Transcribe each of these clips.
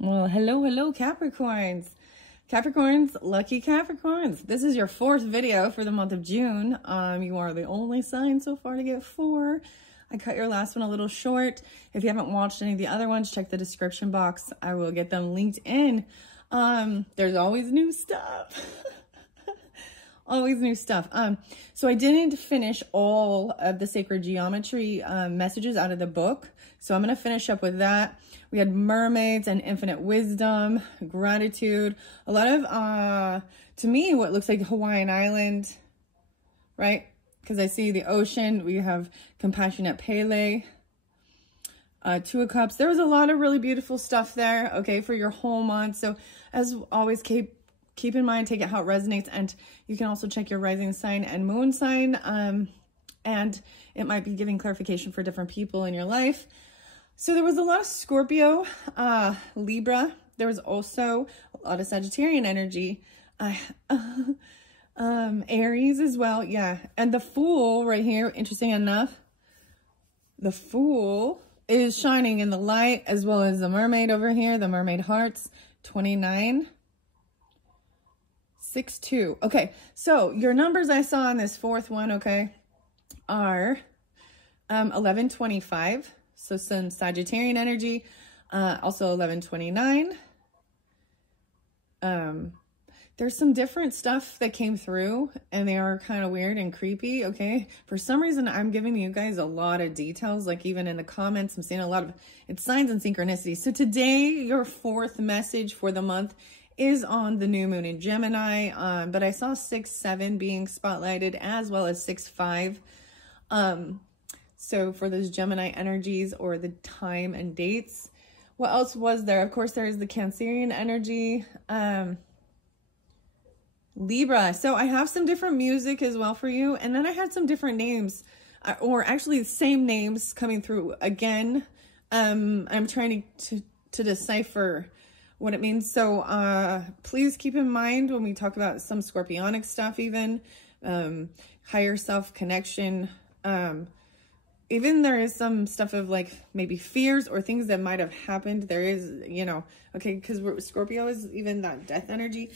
Well, hello, Capricorns. Capricorns, lucky Capricorns. This is your 4th video for the month of June. You are the only sign so far to get 4. I cut your last one a little short. If you haven't watched any of the other ones, check the description box. I will get them linked in. There's always new stuff. Always new stuff. So I didn't finish all of the sacred geometry messages out of the book. So I'm going to finish up with that. We had mermaids and infinite wisdom, gratitude, a lot of, to me, what looks like Hawaiian Island, right? Because I see the ocean. We have compassionate Pele, 2 of Cups. There was a lot of really beautiful stuff there, okay, for your whole month. So as always, keep in mind, take it how it resonates. And you can also check your rising sign and moon sign. And it might be giving clarification for different people in your life. So there was a lot of Scorpio, Libra. There was also a lot of Sagittarian energy. Aries as well. Yeah. And the Fool right here, interesting enough, the Fool is shining in the light, as well as the Mermaid over here, the Mermaid Hearts, 29. 6-2. Okay, so your numbers I saw on this 4th one, okay, are 1125. So some Sagittarian energy, also 1129. There's some different stuff that came through, and they are kind of weird and creepy, okay? For some reason, I'm giving you guys a lot of details, like even in the comments, I'm seeing a lot of, it's signs and synchronicity. So today, your 4th message for the month is on the new moon in Gemini, but I saw 6-7 being spotlighted, as well as 6-5. So for those Gemini energies or the time and dates, what else was there? Of course, there's the Cancerian energy, Libra. So I have some different music as well for you. And then I had some different names, or actually the same names coming through again. I'm trying to decipher what it means. So please keep in mind when we talk about some scorpionic stuff, even higher self connection, even there is some stuff of like maybe fears or things that might have happened. There is, you know, okay, because Scorpio is even that death energy.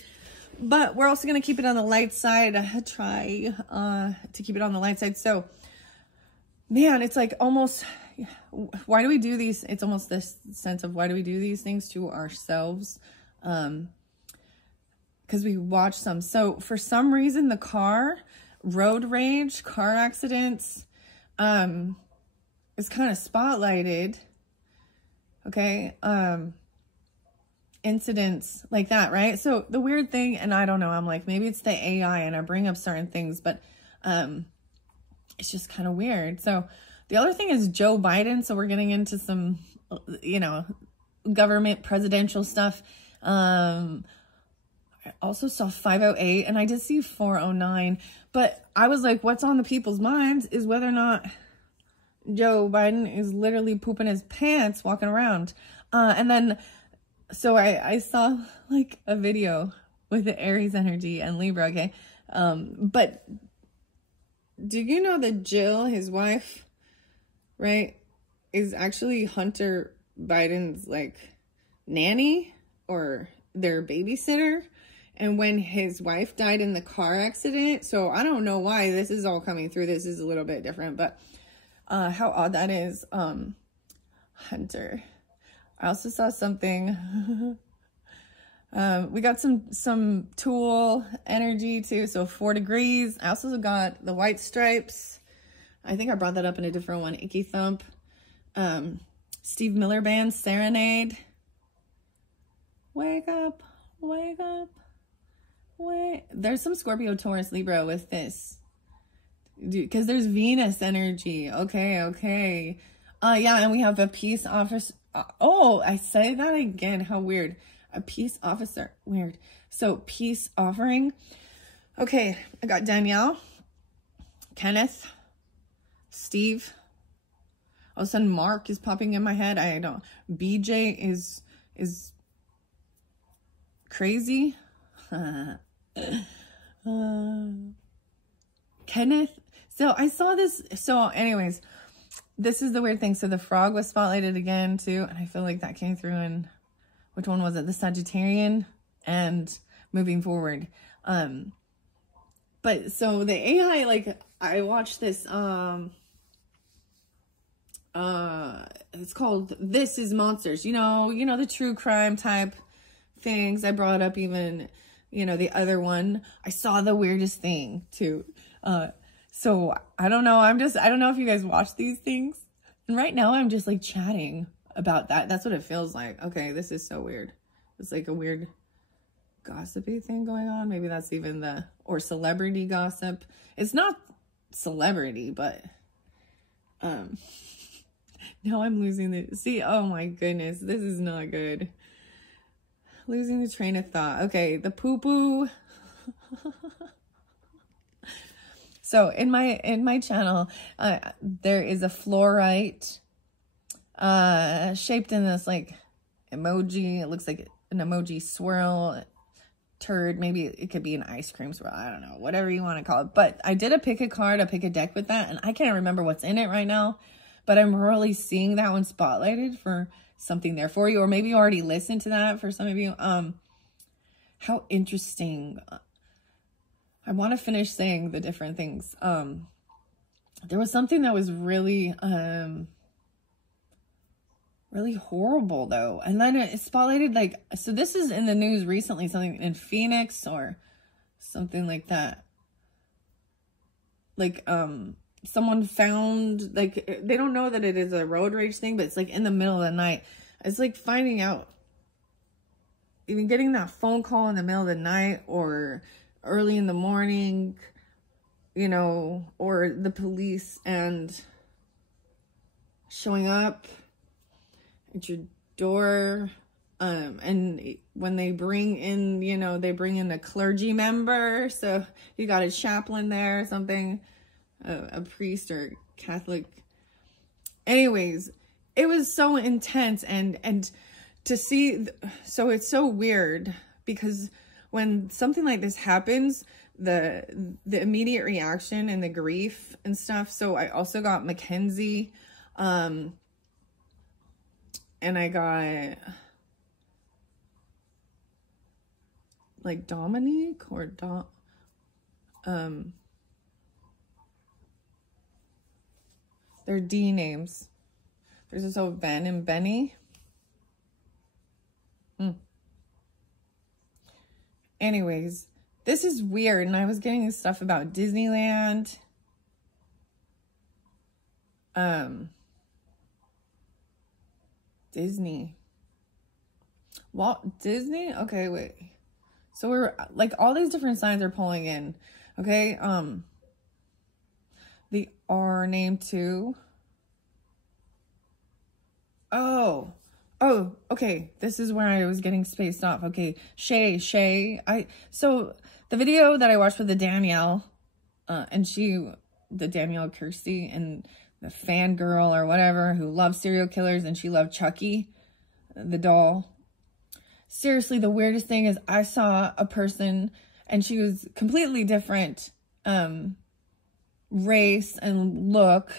But we're also going to keep it on the light side. Try to keep it on the light side. So, man, it's like almost, why do we do these? It's almost this sense of why do we do these things to ourselves? Because we watch some. So for some reason, the road rage, car accidents, is kind of spotlighted. Okay. Incidents like that, right? So the weird thing, and I don't know, I'm like, maybe it's the AI and I bring up certain things, but it's just kind of weird. So the other thing is Joe Biden. So we're getting into some, you know, government presidential stuff. I also saw 508 and I did see 409, but I was like, what's on the people's minds is whether or not Joe Biden is literally pooping his pants walking around. And then, so I saw like a video with the Aries energy and Libra, okay? But do you know that Jill, his wife, right, is actually Hunter Biden's like nanny or their babysitter? And when his wife died in the car accident, so I don't know why this is all coming through. This is a little bit different, but how odd that is. Hunter. I also saw something. We got some Tool energy too. So 4 degrees. I also got the White Stripes. I think I brought that up in a different one. Icky Thump. Steve Miller Band, Serenade. Wake up, wake up, wait. There's some Scorpio, Taurus, Libra with this. Because there's Venus energy. Okay. Yeah, and we have a peace officer. Oh, I say that again. How weird. A peace officer. Weird. So, peace offering. Okay, I got Danielle, Kenneth, Steve. All of a sudden, Mark is popping in my head. I don't. BJ is crazy. Kenneth. So, I saw this. So, anyways, this is the weird thing. So, the frog was spotlighted again, too. And I feel like that came through in which one was it? The Sagittarian and moving forward. But so the AI, like, I watched this, it's called This Is Monsters, you know, the true crime type things. I brought up even, the other one. I saw the weirdest thing too. So I don't know. I don't know if you guys watch these things. And right now I'm just like chatting about that. That's what it feels like. Okay, this is so weird. It's like a weird gossipy thing going on. Maybe that's even or celebrity gossip. It's not celebrity, but now I'm losing oh my goodness, this is not good. Losing the train of thought. Okay, the poo-poo. So in my channel, there is a fluorite shaped in this like emoji. It looks like an emoji swirl turd. Maybe it could be an ice cream swirl. I don't know, whatever you want to call it. But I did a pick a card, a pick a deck with that, and I can't remember what's in it right now. But I'm really seeing that one spotlighted for something there for you. Or maybe you already listened to that for some of you. How interesting. I want to finish saying the different things. There was something that was really, really horrible though. And then it spotlighted like, so this is in the news recently, something in Phoenix or something like that. Like, someone found, like, they don't know that it is a road rage thing, but it's like in the middle of the night. It's like finding out, even getting that phone call in the middle of the night or early in the morning, or the police and showing up at your door. And when they bring in, they bring in a clergy member. So you got a chaplain there or something, a priest or Catholic. Anyways, it was so intense and to see, so it's so weird because when something like this happens, the immediate reaction and the grief and stuff. So I also got Mackenzie, and I got like Dominique or they're D names. There's also Ben and Benny. Anyways, this is weird. And I was getting stuff about Disneyland. Disney. Walt Disney? Okay, wait. So we're like all these different signs are pulling in. Okay. The R name too. Oh, okay. This is where I was getting spaced off. Okay. Shay. So the video that I watched with the Danielle, and the Danielle Kirsty and the fangirl or whatever who loves serial killers, and she loved Chucky, the doll. Seriously, the weirdest thing is I saw a person and she was completely different, race and look,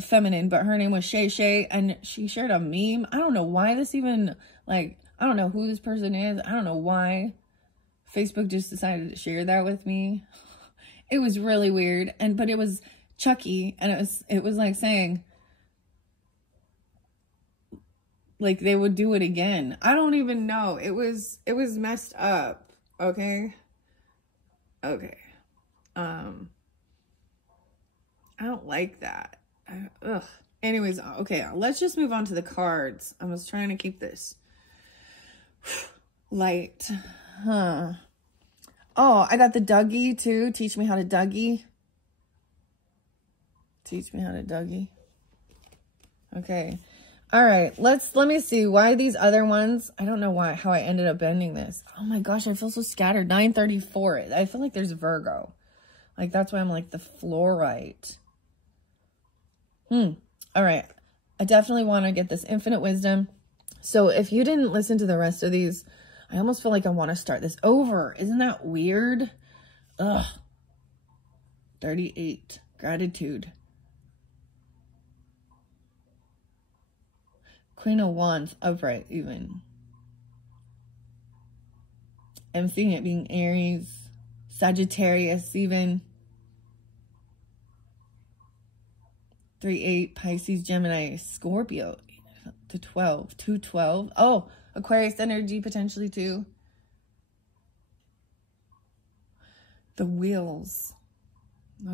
feminine, but her name was Shay, and she shared a meme. I don't know why this even, I don't know who this person is. I don't know why Facebook just decided to share that with me. It was really weird. But it was Chucky, and it was like saying, like they would do it again. I don't even know. It was messed up. Okay. I don't like that. Ugh. Anyways, okay, let's just move on to the cards. I was trying to keep this light. Oh, I got the Dougie too. Teach me how to Dougie. Okay. All right. Let me see why these other ones. I don't know how I ended up bending this. Oh my gosh, I feel so scattered. 934. I feel like there's Virgo. Like that's why I'm like the fluorite. All right. I definitely want to get this infinite wisdom. So if you didn't listen to the rest of these, I almost feel like I want to start this over. Isn't that weird? Ugh. 38. Gratitude. Queen of Wands. Upright even. I'm seeing it being Aries, Sagittarius even. 3-8, Pisces, Gemini, Scorpio, to 12, 2-12. Oh, Aquarius energy potentially too. The wheels.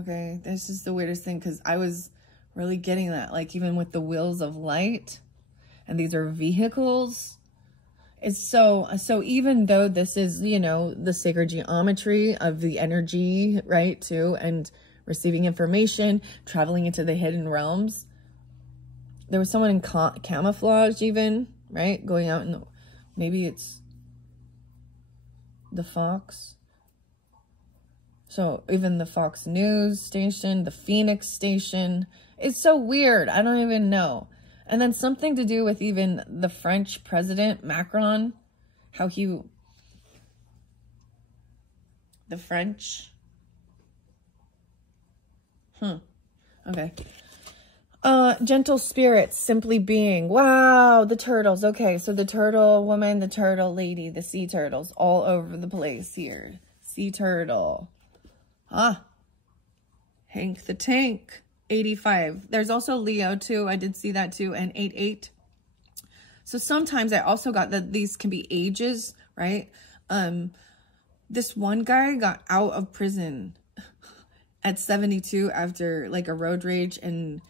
Okay, this is the weirdest thing because I was really getting that. Like even with the wheels of light, and these are vehicles. It's so even though this is, you know, the sacred geometry of the energy, right, too, and receiving information, traveling into the hidden realms. There was someone in camouflage even, right? Going out in the, maybe it's the Fox. So even the Fox News station, the Phoenix station. It's so weird. I don't even know. And then something to do with even the French president, Macron, how he, the French. Okay. Gentle spirits, simply being. Wow, the turtles. Okay, so the turtle woman, the turtle lady, the sea turtles all over the place here. Sea turtle. Hank the Tank, 85. There's also Leo too. I did see that too, and 88. So sometimes I also got that these can be ages, right? This one guy got out of prison at 72 after like a road rage and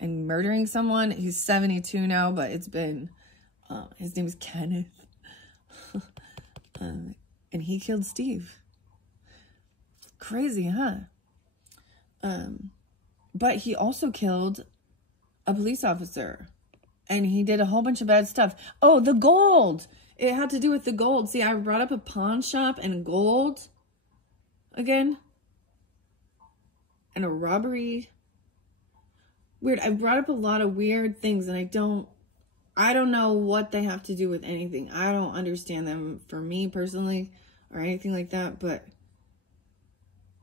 murdering someone. He's 72 now, but it's been, his name is Kenneth. And he killed Steve. Crazy, huh? But he also killed a police officer. And he did a whole bunch of bad stuff. Oh, the gold. It had to do with the gold. See, I brought up a pawn shop and gold again. And a robbery. Weird. I brought up a lot of weird things and I don't know what they have to do with anything. I don't understand them for me personally or anything like that, but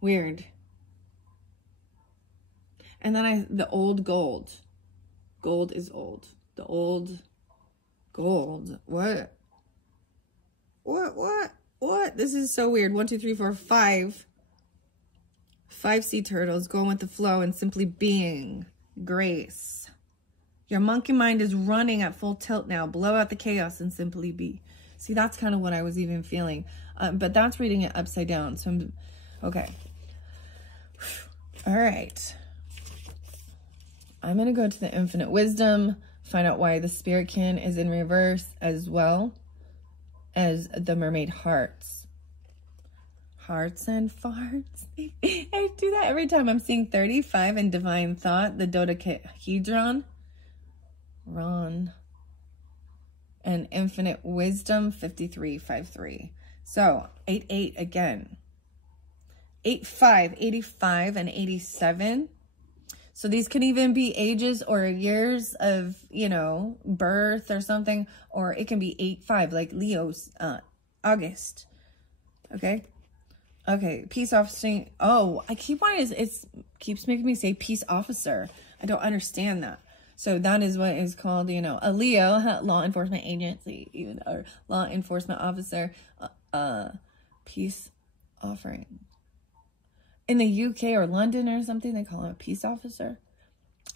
weird. And then the old gold. Gold is old. The old gold. What? This is so weird. 1, 2, 3, 4, 5. 5 sea turtles going with the flow and simply being. Grace. Your monkey mind is running at full tilt now. Blow out the chaos and simply be. See, that's kind of what I was even feeling. But that's reading it upside down. So, okay. All right. I'm going to go to the infinite wisdom. Find out why the spiritkin is in reverse as well as the mermaid hearts. Hearts and farts. I do that every time. I'm seeing 35 in divine thought, the dodecahedron, Ron, and infinite wisdom, 5353. So 88 again, 85, 85, and 87. So these can even be ages or years of, you know, birth or something, or it can be 85, like Leo's August. Okay. Okay, peace officer. Oh, I keep wanting to, it keeps making me say peace officer. I don't understand that. So that is what is called, you know, a Leo, law enforcement agency, even, or law enforcement officer, peace offering. In the UK or London or something, they call him a peace officer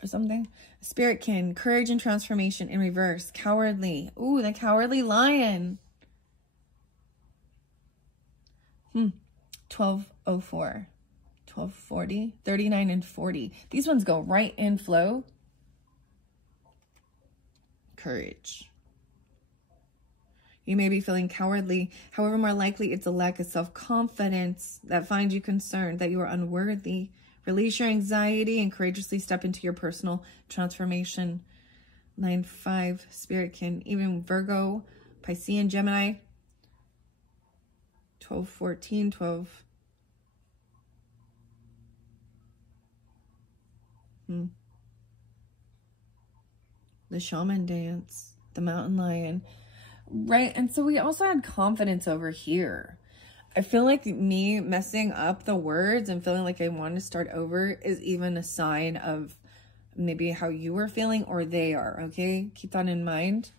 or something. Spiritkin, courage and transformation in reverse. Cowardly. Ooh, the cowardly lion. 1204, 1240, 39, and 40. These ones go right in flow. Courage. You may be feeling cowardly. However, more likely it's a lack of self-confidence that finds you concerned that you are unworthy. Release your anxiety and courageously step into your personal transformation. 9-5, Spiritkin. Even Virgo, Piscean, Gemini. 12-14, 12. The shaman dance, the mountain lion, right? And so we also had confidence over here. I feel like me messing up the words and feeling like I want to start over is even a sign of maybe how you were feeling or they are, okay? Keep that in mind.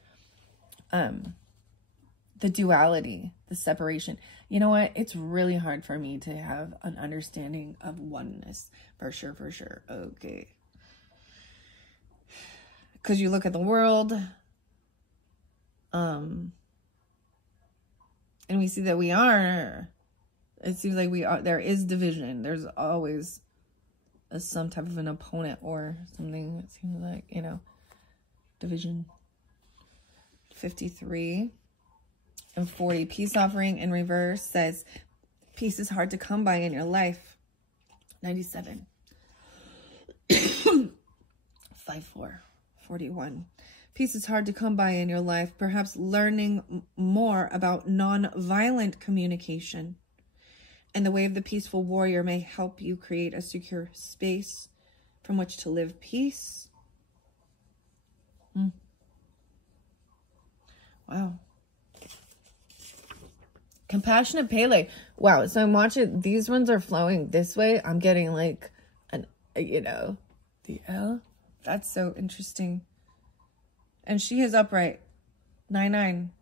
The the duality, the separation. You know what? It's really hard for me to have an understanding of oneness. For sure, for sure. Okay. Because you look at the world, and we see that it seems like there is division. There's always some type of an opponent or something. It seems like, division. 53 and 40. Peace offering in reverse says, peace is hard to come by in your life. 97. 54. 41. Peace is hard to come by in your life. Perhaps learning more about non-violent communication and the way of the peaceful warrior may help you create a secure space from which to live peace. Wow. Compassionate Pele. Wow. So I'm watching, these ones are flowing this way. I'm getting like the L. That's so interesting. And she is upright. 99.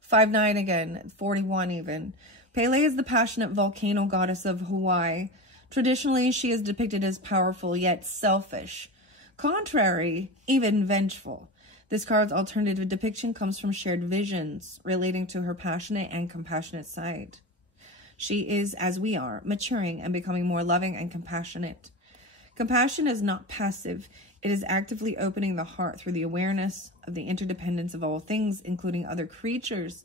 59 again. 41 even. Pele is the passionate volcano goddess of Hawaii. Traditionally, she is depicted as powerful yet selfish. Contrary, even vengeful. This card's alternative depiction comes from shared visions relating to her passionate and compassionate side. She is, as we are, maturing and becoming more loving and compassionate. Compassion is not passive. It is actively opening the heart through the awareness of the interdependence of all things, including other creatures,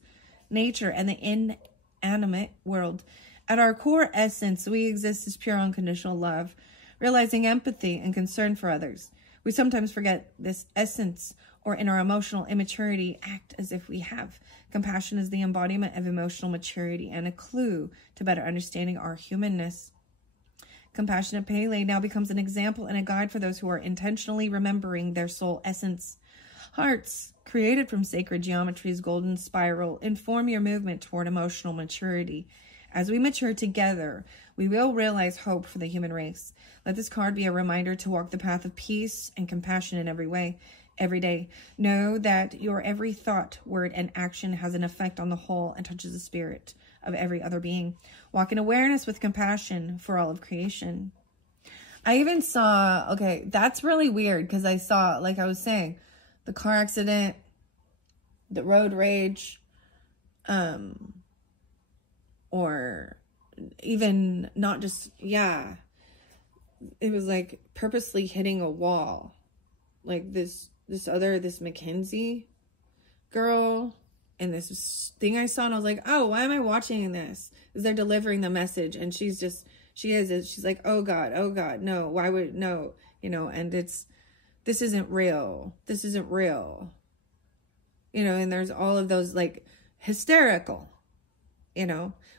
nature, and the inanimate world. At our core essence, we exist as pure unconditional love, realizing empathy and concern for others. We sometimes forget this essence, or in our emotional immaturity, act as if we have. Compassion is the embodiment of emotional maturity and a clue to better understanding our humanness. Compassionate Pele now becomes an example and a guide for those who are intentionally remembering their soul essence. Hearts, created from sacred geometry's golden spiral, inform your movement toward emotional maturity. As we mature together, we will realize hope for the human race. Let this card be a reminder to walk the path of peace and compassion in every way. Every day, know that your every thought, word, and action has an effect on the whole and touches the spirit of every other being. Walk in awareness with compassion for all of creation. I even saw, okay, that's really weird because I saw, like I was saying, the car accident, the road rage, or even not just, it was like purposely hitting a wall. Like this Mackenzie girl and this thing I saw, and I was like, oh, why am I watching this? Is they're delivering the message, and she's like, oh God, no, why would, no, and this isn't real. This isn't real. And there's all of those like hysterical,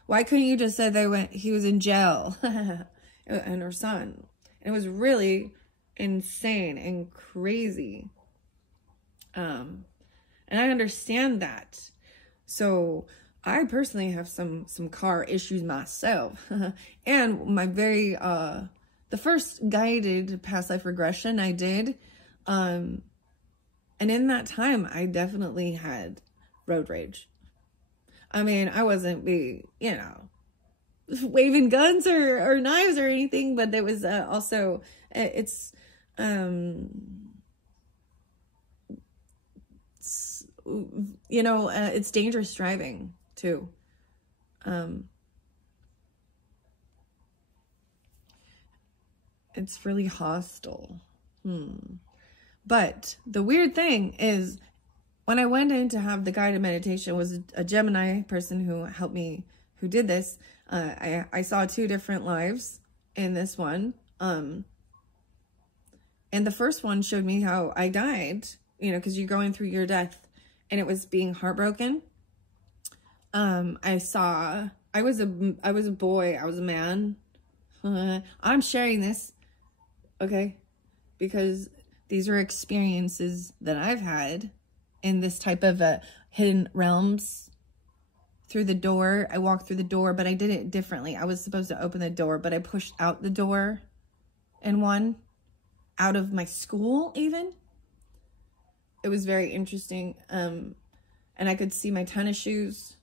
why couldn't you just say he was in jail and her son? And it was really insane and crazy. And I understand that. So I personally have some car issues myself. And my the first guided past life regression I did, and in that time I definitely had road rage. I mean, I wasn't waving guns or knives or anything, but there was also, it's dangerous driving too. It's really hostile. But the weird thing is, when I went in to have the guided meditation, was a Gemini person who helped me, who did this. I saw 2 different lives in this one. And the first one showed me how I died, because you're going through your death, and it was being heartbroken. I was a boy, I was a man. I'm sharing this, okay? Because these are experiences that I've had in this type of hidden realms. Through the door, I walked through the door, but I did it differently. I was supposed to open the door, but I pushed out the door in one, out of my school even. It was very interesting. and I could see my tennis shoes.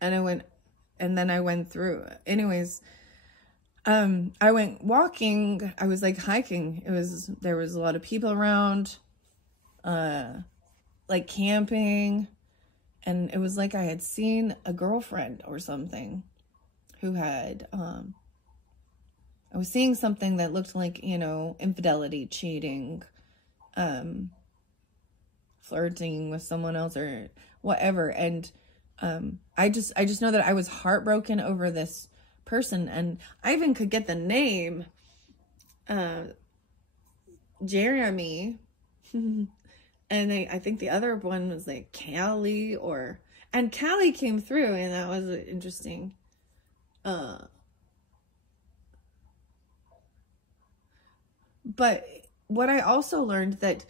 And then I went through. Anyways, I went walking. I was like hiking. There was a lot of people around, like camping. And it was like I had seen a girlfriend or something who had, I was seeing something that looked like, you know, infidelity, cheating, flirting with someone else or whatever. And I just know that I was heartbroken over this person, and I even could get the name, Jeremy, and I think the other one was like Callie, and Callie came through, and that was interesting. But what I also learned that,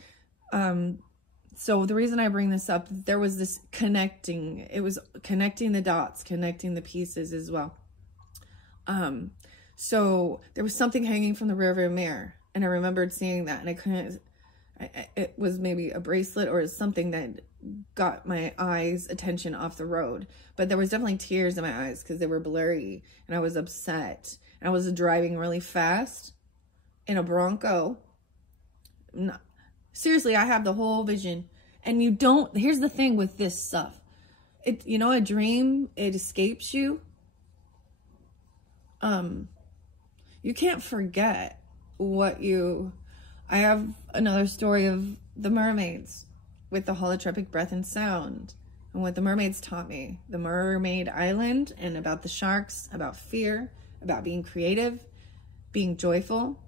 so the reason I bring this up, there was this connecting, it was connecting the dots, connecting the pieces as well. So there was something hanging from the rearview mirror, and I remembered seeing that, and I couldn't, it was maybe a bracelet or something that got my eyes' attention off the road. But there was definitely tears in my eyes because they were blurry, and I was upset, and I was driving really fast in a Bronco. Seriously, I have the whole vision. And you don't, here's the thing with this stuff. You know, a dream, it escapes you. You can't forget I have another story of the mermaids with the holotropic breath and sound, and what the mermaids taught me. The Mermaid Island, and about the sharks, about fear, about being creative, being joyful.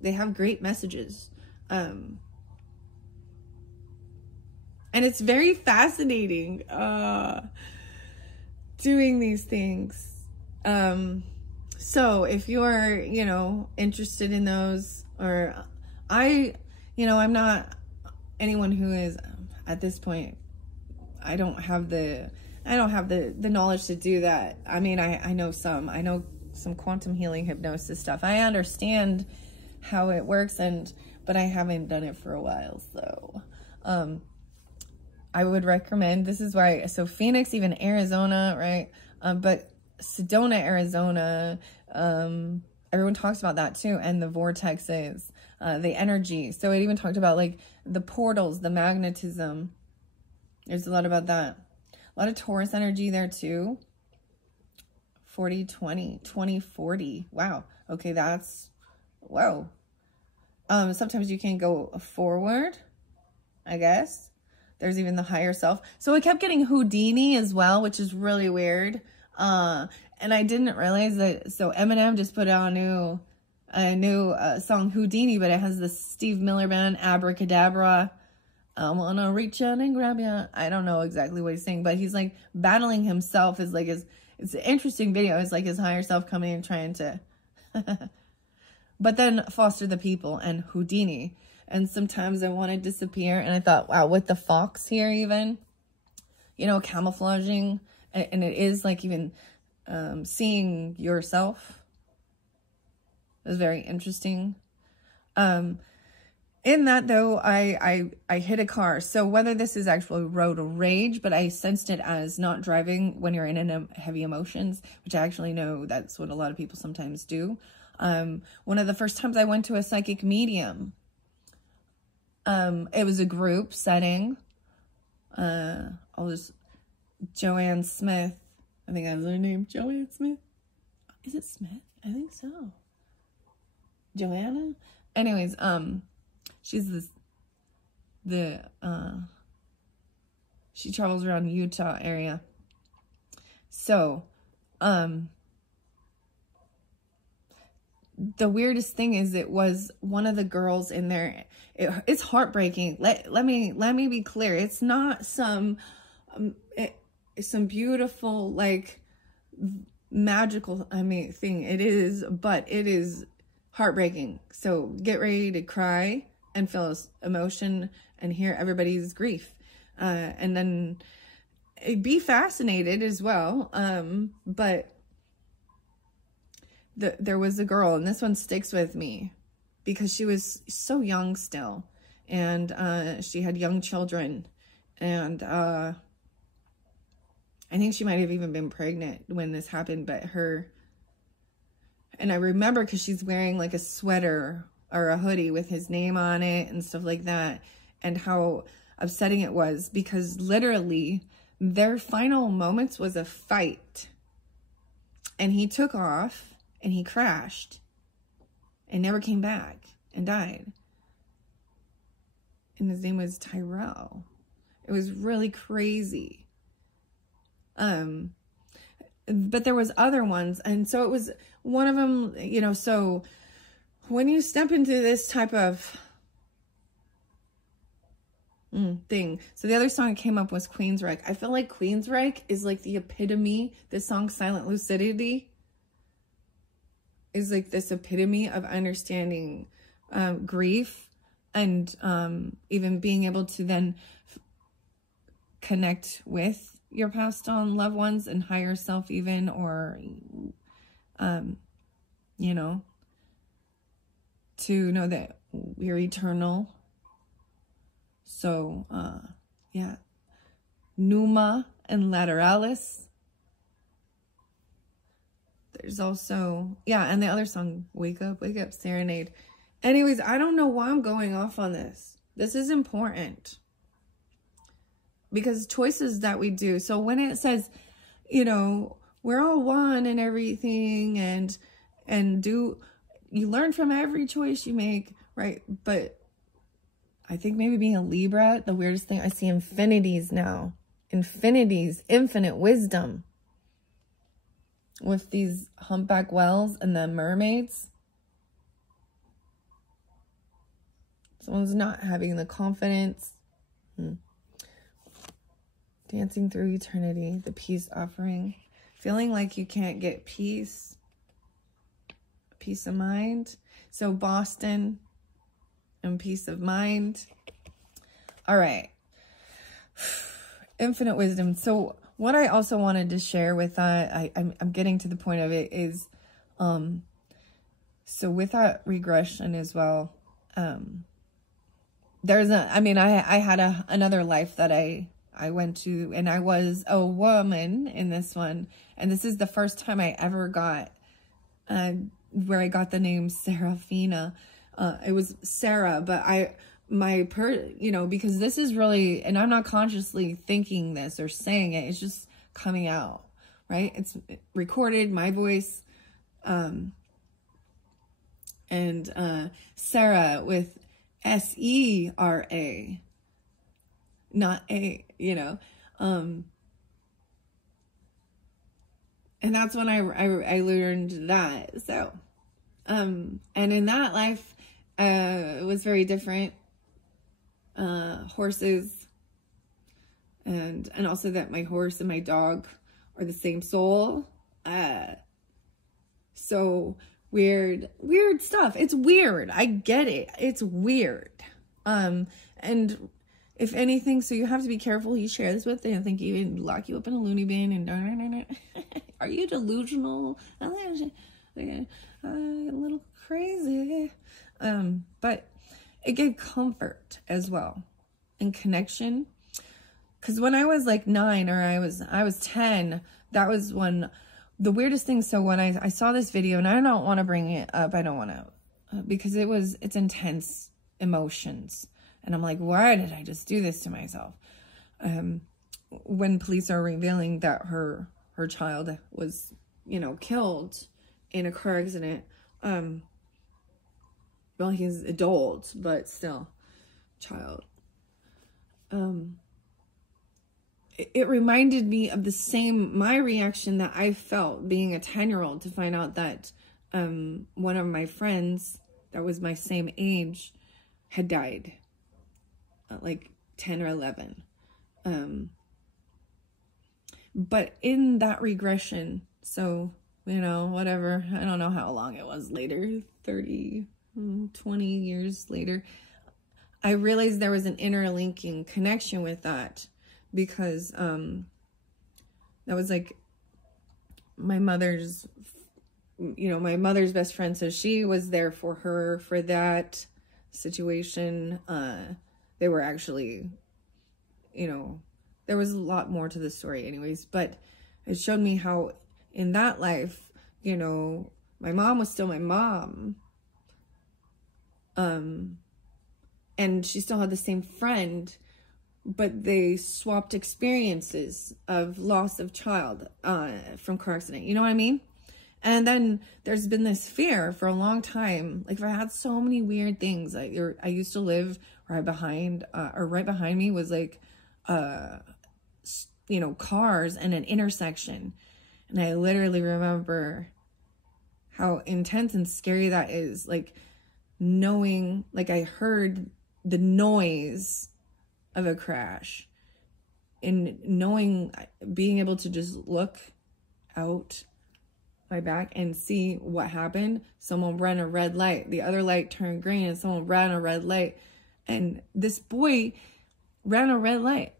They have great messages. And it's very fascinating doing these things. So if you're, you know, interested in those, or I'm not anyone who is at this point, I don't have the knowledge to do that. I mean, I know some quantum healing hypnosis stuff. I understand how it works, but I haven't done it for a while. So, I would recommend, this is why, so Phoenix, even Arizona, right? But Sedona, Arizona, everyone talks about that too. And the vortexes, the energy. So it even talked about like the portals, the magnetism. There's a lot about that. A lot of Taurus energy there too. 40-20, 20-40. Wow. Okay, whoa. Sometimes you can go forward, I guess. There's even the higher self. So I kept getting Houdini as well, which is really weird. And I didn't realize that. So Eminem just put out a new song, Houdini, but it has the Steve Miller Band, Abracadabra. I wanna reach out and grab ya. I don't know exactly what he's saying, but he's like battling himself. It's an interesting video. It's like his higher self coming and trying to, but then foster the people and Houdini. And sometimes I want to disappear. And I thought, wow, with the fox here even, you know, camouflaging. And it is like even seeing yourself is very interesting. In that though, I hit a car. So whether this is actually road rage, but I sensed it as not driving when you're in heavy emotions, which I actually know that's what a lot of people sometimes do. One of the first times I went to a psychic medium, it was a group setting. Joanne Smith. I think that's her name. Joanne Smith. Is it Smith? I think so. Joanna? Anyways, she's she travels around Utah area. So, the weirdest thing is it was one of the girls in there. It's heartbreaking. Let me be clear. It's not some beautiful, like, magical, thing. It is, but it is heartbreaking. So get ready to cry and feel emotion and hear everybody's grief. And then be fascinated as well. But there was a girl, and this one sticks with me because she was so young still. and she had young children, and I think she might have even been pregnant when this happened, but and I remember because she's wearing like a sweater or a hoodie with his name on it and stuff like that, and how upsetting it was, because literally their final moments was a fight, and he took off and he crashed and never came back and died. And his name was Tyrell. It was really crazy. But there was other ones, and so it was one of them, you know. So when you step into this type of thing, so the other song that came up was Queensryche. I feel like Queensryche is like the epitome. This song, Silent Lucidity, is like this epitome of understanding grief, and even being able to then connect with your passed on loved ones and higher self even, or you know, to know that we're eternal. So yeah, Numa and Lateralis. There's also, yeah, and the other song, Wake Up, Serenade. Anyways, I don't know why I'm going off on this. This is important, because choices that we do. So when it says, you know, we're all one and everything, and you learn from every choice you make, right? But I think maybe being a Libra, the weirdest thing, I see infinities now. Infinities, infinite wisdom. With these humpback whales and the mermaids. Someone's not having the confidence. Dancing through eternity, the peace offering. Feeling like you can't get peace. Peace of mind. So Boston and peace of mind. All right. Infinite wisdom. So what I also wanted to share with that, I'm getting to the point of it, is, so with that regression as well, there's I had another life that I went to, and I was a woman in this one. And this is the first time I ever got, where I got the name Serafina. It was Sarah, but you know, because this is really, and I'm not consciously thinking this or saying it, it's just coming out, right? It's recorded, my voice, and Sarah with S-E-R-A, not A, you know, and that's when I learned that. So, and in that life, it was very different. Horses, and also that my horse and my dog are the same soul. So weird stuff. It's weird. I get it. It's weird. And if anything, so you have to be careful who you share this with. They think even lock you up in a loony bin and are you delusional? A little crazy. But it gave comfort as well and connection. Because when I was like 9 or I was 10, that was when the weirdest thing. So when I saw this video, and I don't want to bring it up, I don't want to, because it's intense emotions. And I'm like, why did I just do this to myself? When police are revealing that her child was, you know, killed in a car accident. Well, he's adult, but still child. It reminded me of my reaction that I felt being a 10-year-old to find out that one of my friends that was my same age had died at like 10 or 11. But in that regression, so, you know, whatever, I don't know how long it was later, 30, 20 years later, I realized there was an interlinking connection with that, because that was like my mother's, you know, my mother's best friend. So she was there for her for that situation. They were actually, you know, there was a lot more to the story anyways, but it showed me how in that life, you know, my mom was still my mom. And she still had the same friend, but they swapped experiences of loss of child from car accident. You know what I mean? And then there's been this fear for a long time. Like, I had so many weird things. I used to live right behind me was like, you know, cars and an intersection. And I literally remember how intense and scary that is. Like, knowing, like, I heard the noise of a crash and knowing, being able to just look out my back and see what happened. Someone ran a red light, the other light turned green, and someone ran a red light, and this boy ran a red light,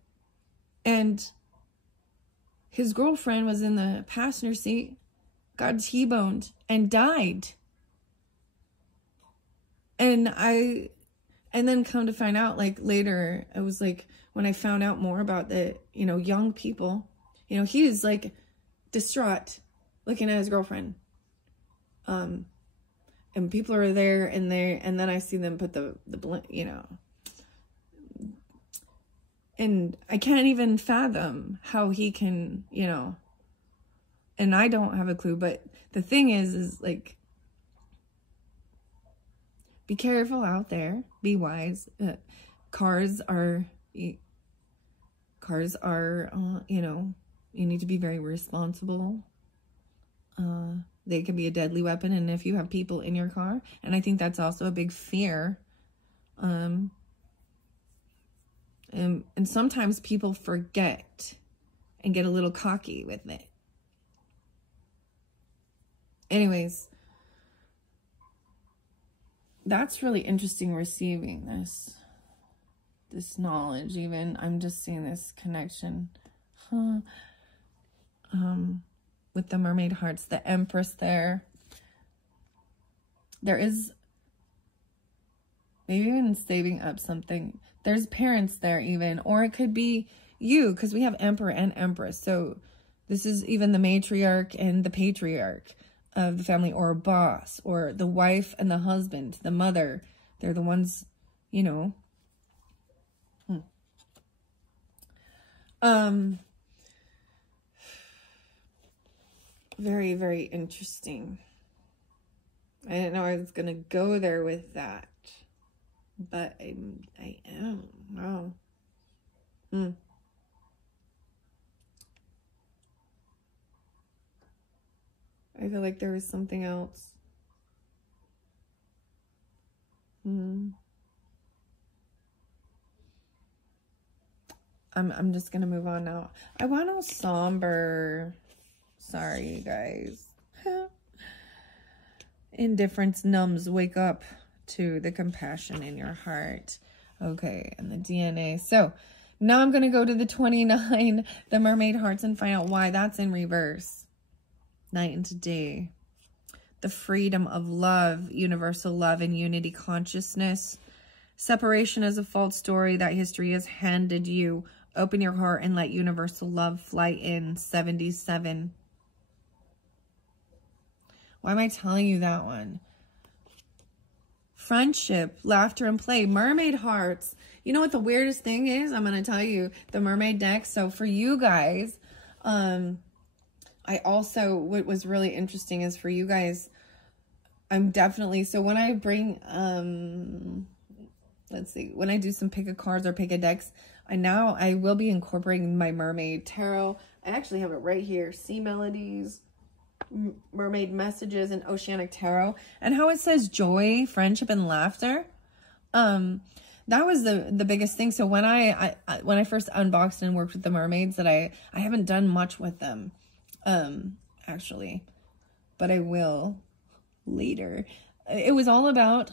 and his girlfriend was in the passenger seat, got T-boned and died. And then come to find out, like, later, it was like when I found out more about the, you know, young people, you know, he was like distraught looking at his girlfriend. And people are there, and then I see them put the you know, and I can't even fathom how he can, you know, and I don't have a clue, but the thing is like, be careful out there, be wise. Cars are, you know, you need to be very responsible. They can be a deadly weapon, and if you have people in your car, and I think that's also a big fear. And sometimes people forget and get a little cocky with it. Anyways, that's really interesting, receiving this knowledge. Even I'm just seeing this connection. With the mermaid hearts, the Empress there. There is maybe even saving up something. There's parents there even, or it could be you, because we have Emperor and Empress. So this is even the matriarch and the patriarch of the family, or a boss, or the wife and the husband, the mother. They're the ones, you know. Very, very interesting. I didn't know I was going to go there with that, but I am. Wow. I feel like there was something else. I'm just going to move on now. I want to somber. Sorry, you guys. Indifference numbs. Wake up to the compassion in your heart. Okay, and the DNA. So now I'm going to go to the 29, the mermaid hearts, and find out why that's in reverse. Night into day. The freedom of love, universal love and unity consciousness. Separation is a false story that history has handed you. Open your heart and let universal love fly in. 77. Why am I telling you that one? Friendship, laughter, and play. Mermaid hearts. You know what the weirdest thing is? I'm going to tell you. The mermaid deck. So for you guys, I also, what was really interesting is for you guys, I'm definitely, so when I bring, let's see, when I do some pick a cards or pick a decks, I will be incorporating my mermaid tarot. I actually have it right here. Sea melodies, mermaid messages, and oceanic tarot, and how it says joy, friendship, and laughter. That was the biggest thing. So when I first unboxed and worked with the mermaids, that I haven't done much with them, actually, but I will later. It was all about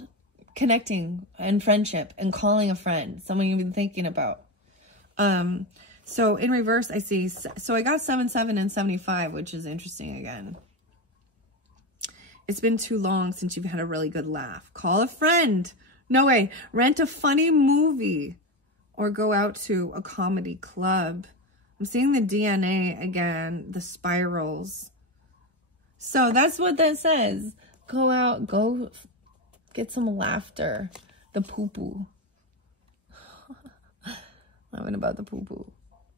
connecting and friendship and calling a friend, someone you've been thinking about. So in reverse, I see, so I got 77 and 75, which is interesting again. It's been too long since you've had a really good laugh. Call a friend. No way. Rent a funny movie or go out to a comedy club. I'm seeing the DNA again, the spirals. So that's what that says. Go out, go get some laughter. The poo-poo. Laughing about the poo-poo.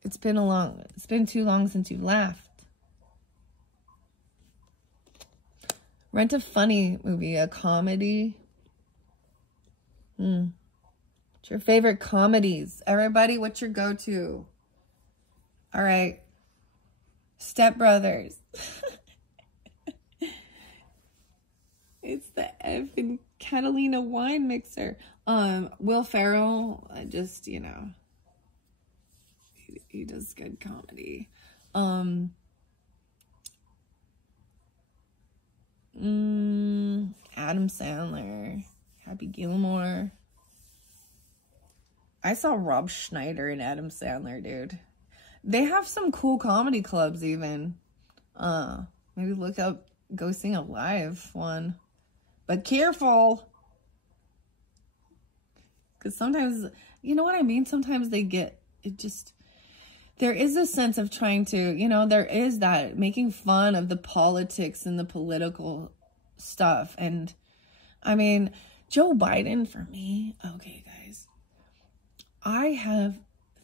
It's been too long since you've laughed. Rent a funny movie, a comedy. What's your favorite comedies? Everybody, what's your go-to? All right. Step Brothers. It's the effing Catalina wine mixer. Will Ferrell, just, you know, he does good comedy. Adam Sandler, Happy Gilmore. I saw Rob Schneider and Adam Sandler, dude. They have some cool comedy clubs even. Maybe look up, go sing a live one. But careful. Because sometimes, you know what I mean? Sometimes they get, it just, there is a sense of trying to, you know, there is that making fun of the politics and the political stuff. And I mean, Joe Biden for me, okay guys, I have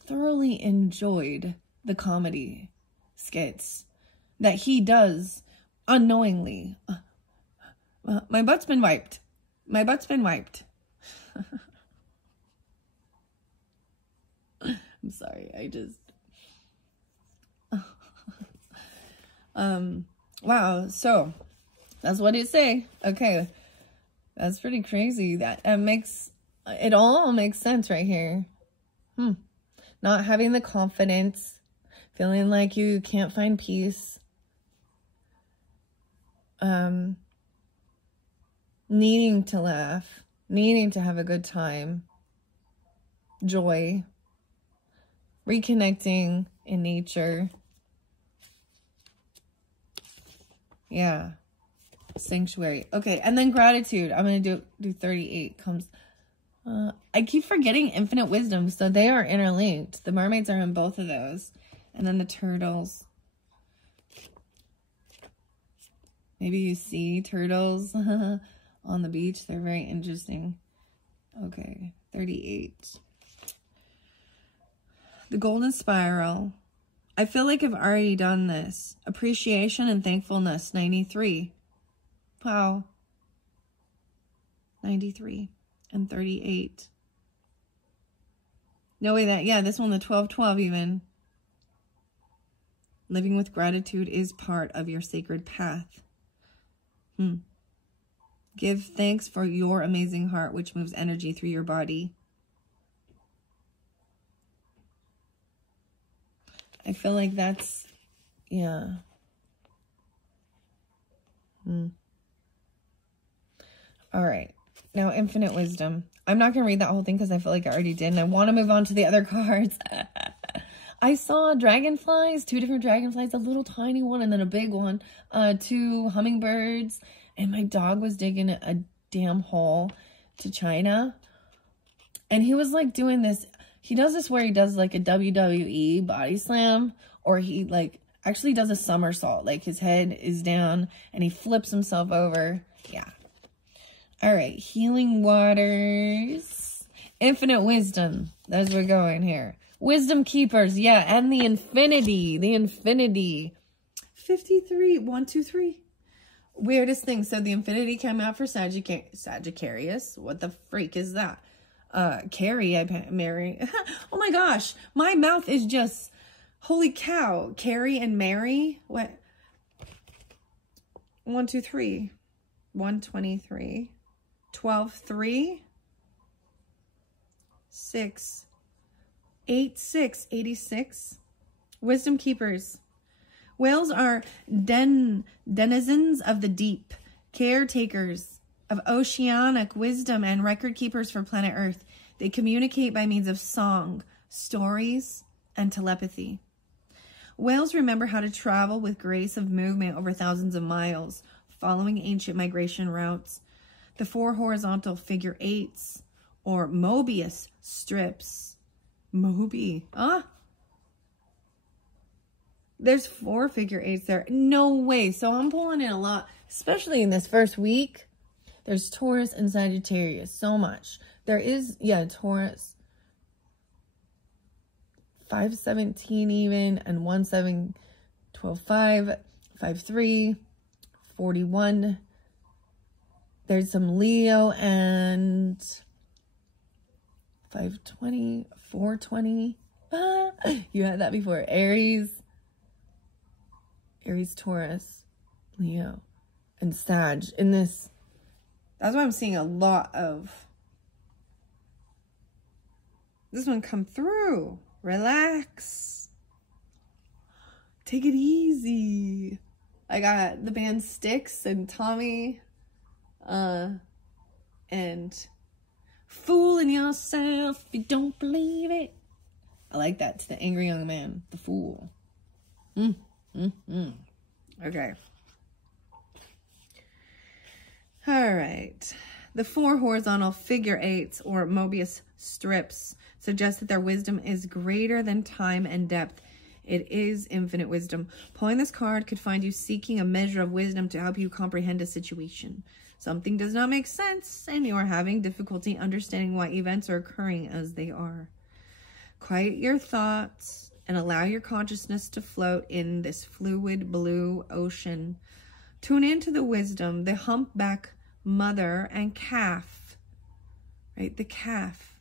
thoroughly enjoyed the comedy skits that he does unknowingly. My butt's been wiped. My butt's been wiped. I'm sorry. I just... wow. So, that's what it say. Okay. That's pretty crazy. That makes... It all makes sense right here. Not having the confidence. Feeling like you can't find peace. Needing to laugh, needing to have a good time, joy, reconnecting in nature. Yeah, sanctuary. Okay, and then gratitude. I'm going to do 38 comes. I keep forgetting infinite wisdom, so they are interlinked. The mermaids are in both of those. And then the turtles. Maybe you see turtles on the beach. They're very interesting. Okay, 38. The golden spiral. I feel like I've already done this. Appreciation and thankfulness, 93. Wow. 93 and 38. No way that, yeah, this one, the 12-12 even. Living with gratitude is part of your sacred path. Give thanks for your amazing heart, which moves energy through your body. I feel like that's, yeah. All right. Now, infinite wisdom. I'm not going to read that whole thing because I feel like I already did. And I want to move on to the other cards. I saw dragonflies, 2 different dragonflies, a little tiny one and then a big one, 2 hummingbirds, and my dog was digging a damn hole to China. And he was like doing this, he does this where he does like a WWE body slam, or he like actually does a somersault, like his head is down and he flips himself over. Yeah. All right, healing waters, infinite wisdom, as we're going here. Wisdom keepers, yeah, and the infinity, 53, 1, 2, 3. Weirdest thing. So the infinity came out for Sagittarius. What the freak is that? Carrie, Mary. Oh my gosh, my mouth is just, holy cow. Carrie and Mary. What? 1, 2, 3. 123. 12, 3. 6. 8, 6, 86. Wisdom keepers. Whales are denizens of the deep, caretakers of oceanic wisdom and record keepers for planet Earth. They communicate by means of song, stories, and telepathy. Whales remember how to travel with grace of movement over thousands of miles, following ancient migration routes. The 4 horizontal figure 8s or Mobius strips. Moby. There's 4 figure 8s there. No way. So I'm pulling in a lot, especially in this first week. There's Taurus and Sagittarius. So much. There is, yeah, Taurus. 517 even, and 17, 12, 5, 5, 3, 41. There's some Leo and 520, 420. You had that before. Aries, Taurus, Leo, and Sag in this. That's why I'm seeing a lot of this one come through. Relax. Take it easy. I got the band Styx and Tommy. And fooling yourself if you don't believe it. I like that. To the angry young man. The fool. Okay. All right. The 4 horizontal figure 8s or Mobius strips suggest that their wisdom is greater than time and depth. It is infinite wisdom. Pulling this card could find you seeking a measure of wisdom to help you comprehend a situation. Something does not make sense, and you are having difficulty understanding why events are occurring as they are. Quiet your thoughts and allow your consciousness to float in this fluid blue ocean. Tune into the wisdom, the humpback mother and calf, right? The calf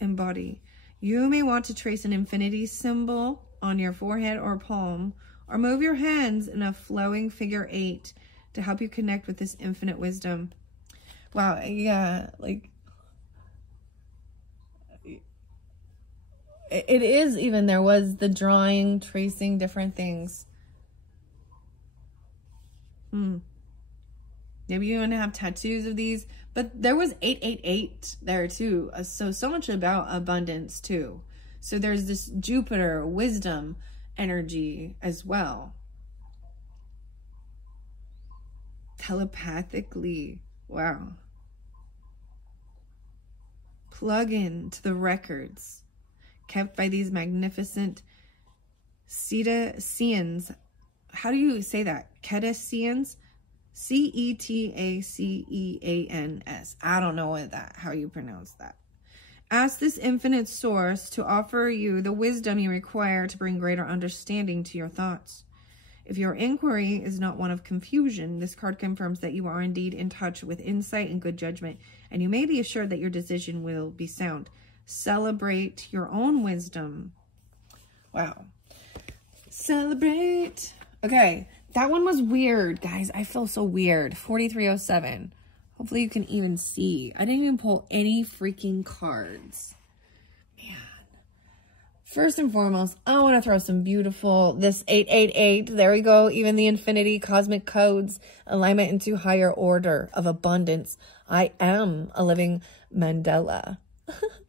embody. You may want to trace an infinity symbol on your forehead or palm, or move your hands in a flowing figure 8 to help you connect with this infinite wisdom. Wow, yeah, like it is even, there was the drawing, tracing different things. Maybe you want to have tattoos of these, but there was 888 there too. So much about abundance too. So there's this Jupiter wisdom energy as well. Telepathically, wow. Plug in to the records kept by these magnificent Cetaceans. How do you say that? Cetaceans? Cetaceans. I don't know how you pronounce that. Ask this infinite source to offer you the wisdom you require to bring greater understanding to your thoughts. If your inquiry is not one of confusion, this card confirms that you are indeed in touch with insight and good judgment, and you may be assured that your decision will be sound. Celebrate your own wisdom. Wow. Celebrate. Okay. That one was weird, guys. I feel so weird. 4307. Hopefully you can even see. I didn't even pull any freaking cards. Man. First and foremost, I want to throw some beautiful, this 888. There we go. Even the infinity, cosmic codes, alignment into higher order of abundance. I am a living mandala.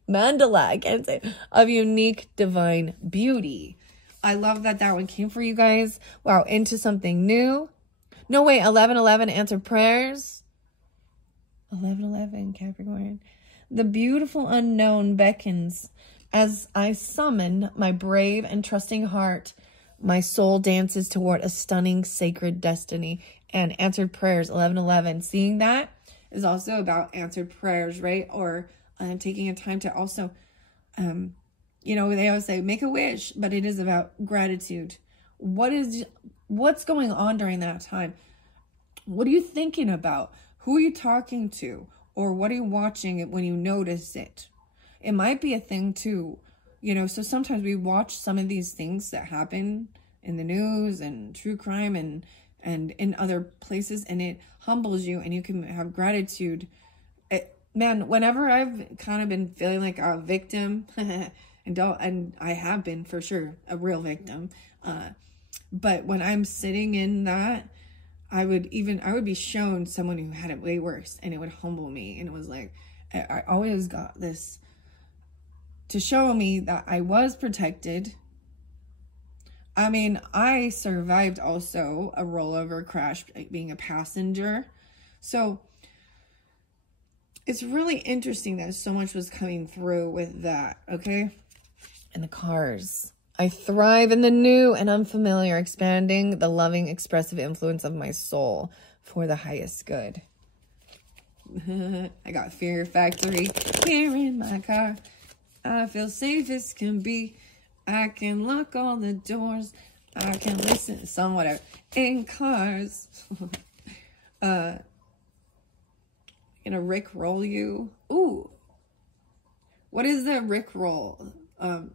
Mandala, I can't say. Of unique divine beauty. I love that one came for you guys. Wow, into something new. No, wait, 1111 answered prayers. 1111 Capricorn. The beautiful unknown beckons as I summon my brave and trusting heart. My soul dances toward a stunning sacred destiny. And answered prayers, 1111. Seeing that is also about answered prayers, right? Or taking a time to also... you know, they always say, make a wish, but it is about gratitude. What's going on during that time? What are you thinking about? Who are you talking to? Or what are you watching when you notice it? It might be a thing too, you know, so sometimes we watch some of these things that happen in the news and true crime and in other places, and it humbles you and you can have gratitude. Man, whenever I've kind of been feeling like a victim, and I have been for sure a real victim. But when I'm sitting in that, I would be shown someone who had it way worse, and it would humble me. And it was like, I always got this to show me that I was protected. I mean, I survived also a rollover crash, being a passenger. So it's really interesting that so much was coming through with that, okay? And the cars. I thrive in the new and unfamiliar, expanding the loving, expressive influence of my soul for the highest good. I got Fear Factory here in my car. I feel safe as can be. I can lock all the doors. I can listen to some whatever in cars. Gonna Rick roll you. Ooh. What is the Rick roll?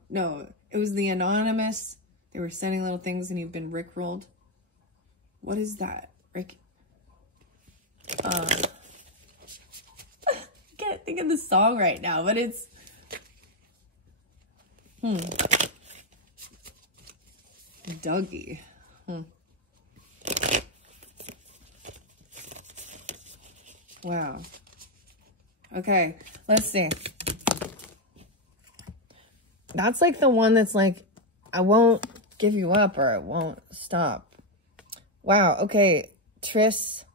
No, it was the anonymous. They were sending little things and you've been Rick rolled. What is that? Rick. I can't think of the song right now, but it's Dougie. Wow. Okay, let's see. That's like the one that's like, I won't give you up or I won't stop. Wow, okay. Triskelion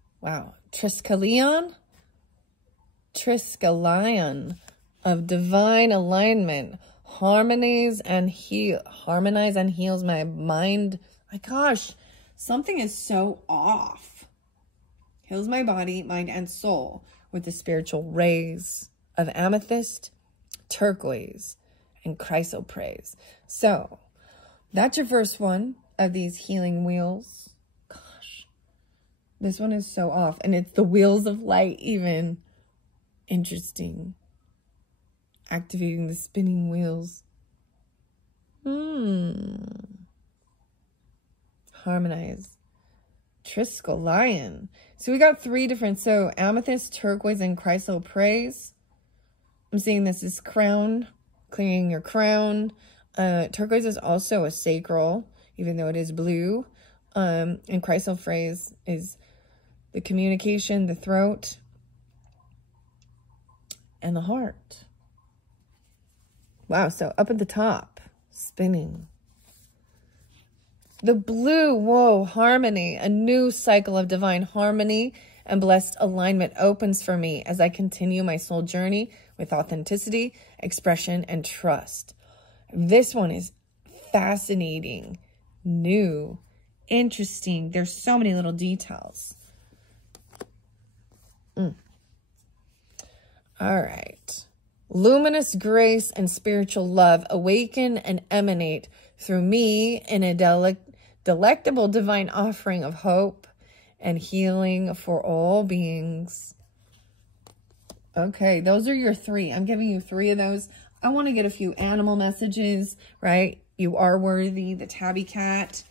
of divine alignment. Harmonize and heals my mind. My gosh, something is so off. Heals my body, mind, and soul with the spiritual rays of amethyst, turquoise, and chrysoprase. So, that's your first one of these healing wheels. Gosh, this one is so off. And it's the wheels of light even. Interesting. Activating the spinning wheels. Harmonize. Triskelion. So we got 3 different. So amethyst, turquoise, and chrysoprase. I'm seeing this is crown. Clearing your crown. Turquoise is also a sacral, even though it is blue. And chrysoprase is the communication, the throat, and the heart. Wow, so up at the top, spinning. The blue, whoa, harmony, a new cycle of divine harmony and blessed alignment opens for me as I continue my soul journey with authenticity, expression, and trust. This one is fascinating, new, interesting. There's so many little details. All right. Luminous grace and spiritual love awaken and emanate through me in a delectable divine offering of hope and healing for all beings. Okay, those are your 3. I'm giving you 3 of those. I want to get a few animal messages, right? You are worthy, the tabby cat.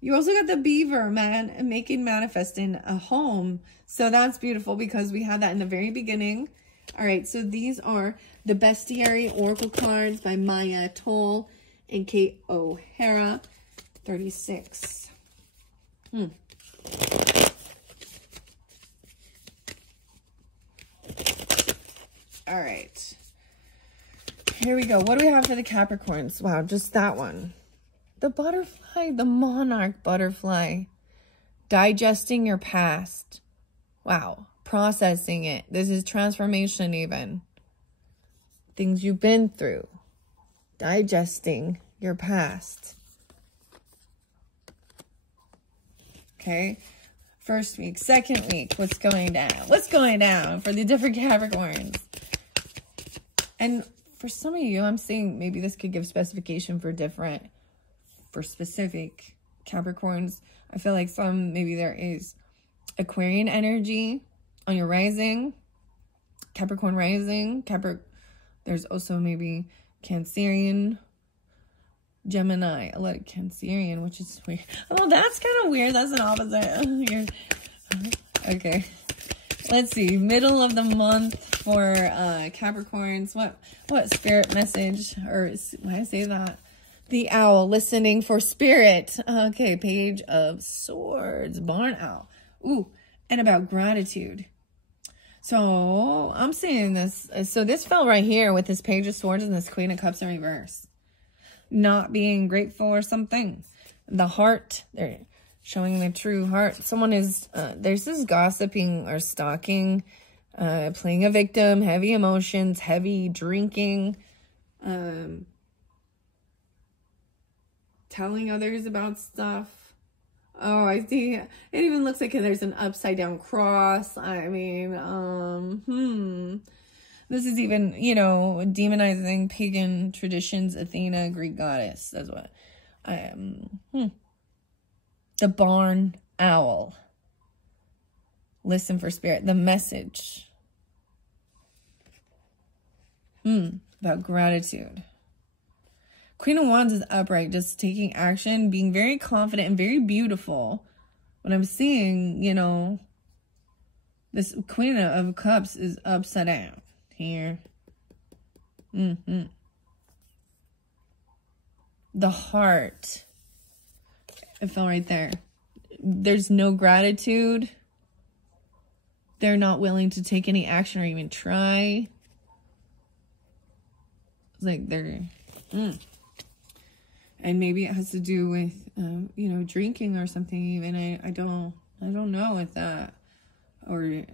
You also got the beaver, man, and making manifesting a home. So that's beautiful because we had that in the very beginning. All right, so these are the Bestiary Oracle cards by Maya Toll and Kate O'Hara, 36. All right. Here we go. What do we have for the Capricorns? Wow, just that one. The butterfly, the monarch butterfly. Digesting your past. Wow. Processing it. This is transformation even. Things you've been through. Digesting your past. Okay. First week, second week, what's going down? What's going down for the different Capricorns? And for some of you, I'm seeing maybe this could give specification for specific Capricorns. I feel like maybe there is Aquarian energy on your rising, Capricorn rising, there's also maybe Cancerian, Gemini, a lot of Cancerian, which is weird. Oh, that's kind of weird. That's an opposite. Okay. Let's see. Middle of the month for Capricorns. What spirit message? Or why I say that? The owl listening for spirit. Okay. Page of Swords. Barn owl. Ooh. And about gratitude. So I'm seeing this. So this fell right here with this Page of Swords and this Queen of Cups in reverse. Not being grateful or something. The heart, they're showing the true heart. Someone is, there's this gossiping or stalking Playing a victim, heavy emotions, heavy drinking, telling others about stuff. Oh, I see. It even looks like there's an upside down cross. I mean, This is even, you know, demonizing pagan traditions, Athena, Greek goddess. That's what I am. The barn owl. Listen for spirit. The message. About gratitude. Queen of Wands is upright, just taking action, being very confident and very beautiful. What I'm seeing, you know, this Queen of Cups is upside down here. The heart. It fell right there. There's no gratitude. They're not willing to take any action or even try. It's like they're... And maybe it has to do with, you know, drinking or something even. I don't know with that. Or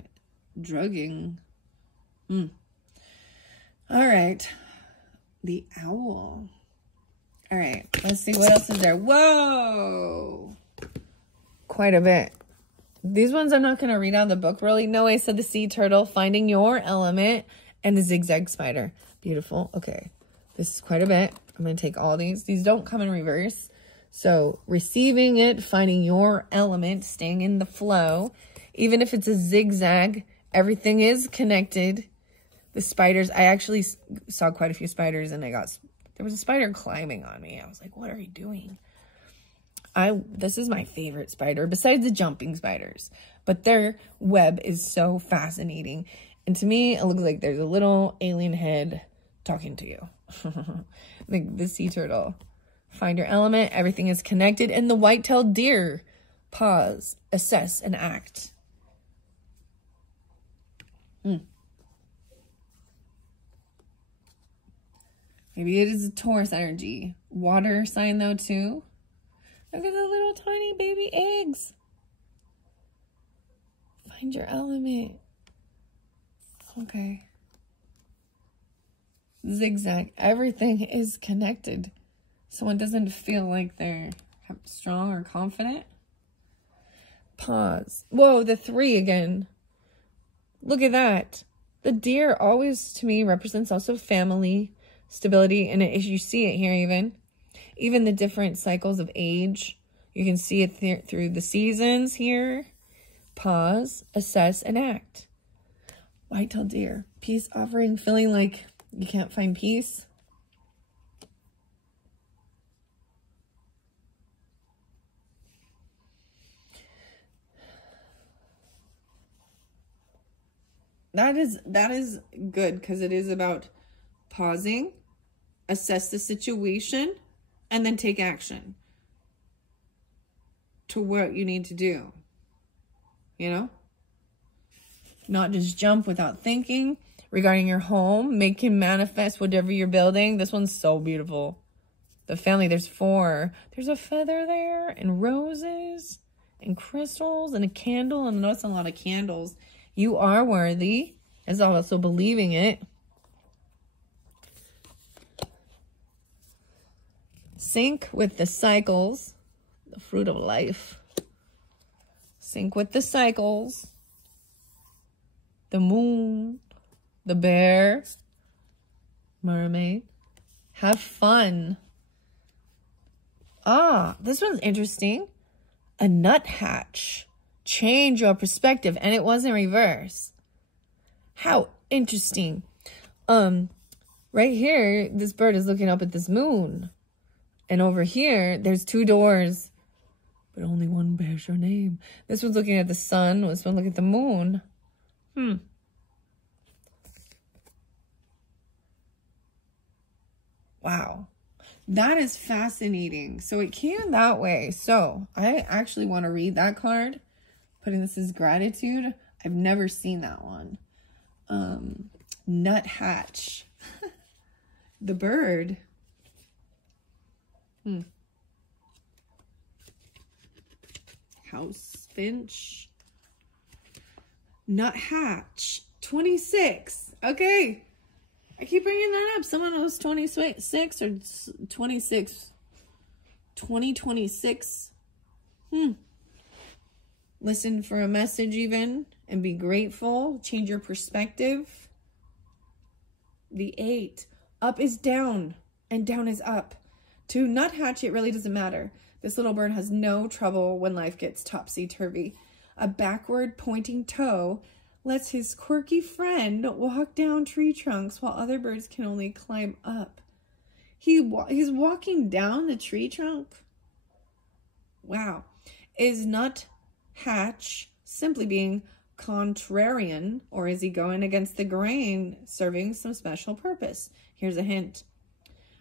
drugging. All right. The owl. All right. Let's see what else is there. Whoa. Quite a bit. These ones I'm not going to read out of the book really. No way. So the sea turtle, finding your element, and the zigzag spider. Beautiful. Okay. This is quite a bit. I'm going to take all these. These don't come in reverse. So receiving it, finding your element, staying in the flow. Even if it's a zigzag, everything is connected. The spiders, I actually saw quite a few spiders and there was a spider climbing on me. I was like, what are you doing? This is my favorite spider besides the jumping spiders, but their web is so fascinating. And to me, it looks like there's a little alien head talking to you. Like the sea turtle. Find your element. Everything is connected. And the white-tailed deer. Pause. Assess and act. Maybe it is a Taurus energy. Water sign though too. Look at the little tiny baby eggs. Find your element. Okay. Zigzag. Everything is connected. Someone doesn't feel like they're strong or confident. Pause. Whoa, the 3 again. Look at that. The deer always, to me, represents also family, stability, and you see it here even the different cycles of age. You can see it through the seasons here. Pause, assess, and act. White-tailed deer. Peace offering, feeling like you can't find peace. That is good because it is about pausing, assess the situation, and then take action to what you need to do. You know? Not just jump without thinking. Regarding your home, make him manifest whatever you're building. This one's so beautiful. The family, there's 4. There's a feather there, and roses, and crystals, and a candle. And notice a lot of candles. You are worthy. As also believing it. Sync with the cycles. The fruit of life. Sync with the cycles. The moon. The bear. Mermaid. Have fun. Ah, this one's interesting. A nuthatch. Change your perspective. And it was in reverse. How interesting. Right here, this bird is looking up at this moon. And over here, there's 2 doors. But only one bears your name. This one's looking at the sun. This one looking at the moon. Wow. That is fascinating. So it came that way. So I actually want to read that card. Putting this as gratitude. I've never seen that one. Nuthatch. The bird. House finch. Nuthatch. 26. Okay. I keep bringing that up. Someone was 26 or 26. 2026. Listen for a message even and be grateful. Change your perspective. The 8. Up is down and down is up. To nuthatch, it really doesn't matter. This little bird has no trouble when life gets topsy-turvy. A backward pointing toe lets his quirky friend walk down tree trunks while other birds can only climb up. He's walking down the tree trunk. Wow. Is nuthatch simply being contrarian, or is he going against the grain, serving some special purpose? Here's a hint.